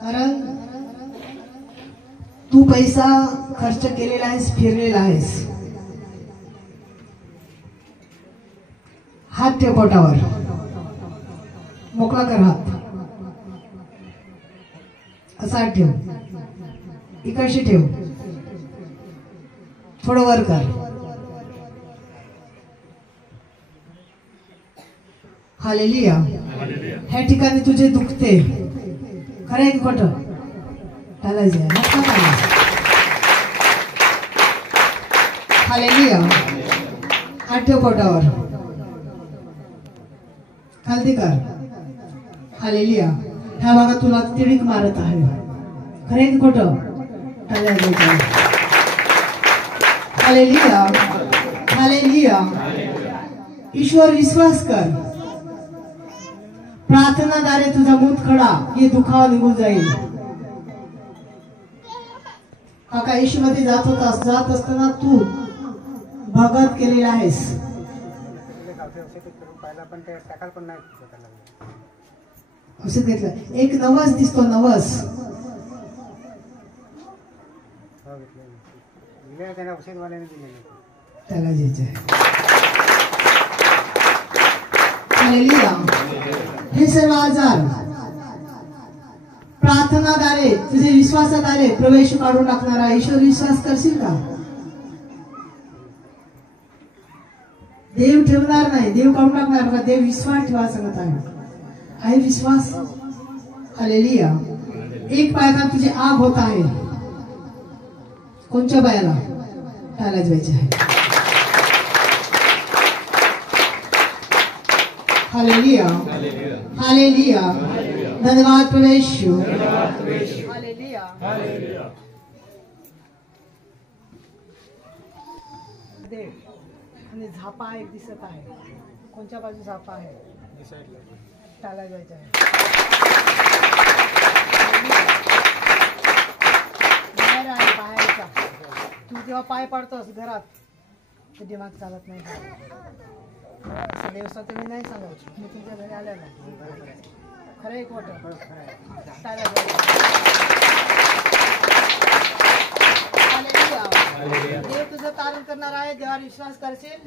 कारण तू पैसा खर्च केलेला आहेस, फिरलेला आहेस. हात ठेव पोटावर, मोकळा कर हात, असा ठेव, इकडशी ठेव, थोडं वर कर. हालेलुया. ह्या ठिकाणी तुझे दुखते, खरं आहे की खोटं? त्याला जे हालेलुया. हात ठेव पोटावर, खालती कर. हालेलुया. ह्या भागात तुला तिडीक मारत आहे, खरं आहे की खोटं? त्याला जे हालेलुया. हालेलुया. ईश्वर विश्वास कर, प्रार्थनाद्वारे तुझा मुतखडा हे दुखावा निघून जाईल. काका येशू मध्ये जात होतास, जात असताना तू भगत केलेला आहेस. औषध घेतलं, एक नवस दिसतो, नवस. त्याला द्यायचं. हालेलुया. हे सर्व आजार प्रार्थनाद्वारे तुझे विश्वासाद्वारे प्रवेश काढून टाकणारा ईश्वर विश्वास करशील का? देव ठेवणार नाही, देव काढून टाकणार का? देव विश्वास ठेवा सांगत आहे विश्वास. हालेलुया. एक पायाला तुझी आग होत आहे, कोणत्या पायाला? त्याला जायचे आहे. हालेलुया. हालेलुया. धन्यवाद प्रभू येशू. हालेलुया. देव आणि झापा एक दिसत आहे, कोणत्या बाजू झापा आहे? त्याला जायचं आहे. बाहेर आहे, बाहेरचा. तू जेव्हा पाय पडतोस घरात, ते दिमाग चालत नाही. देवस्थान मी नाही सांगायचं, मी तुमच्या घरी आलेला. खरं एक वाटत देव तुझं तारण करणार आहे. देवावर विश्वास करशील.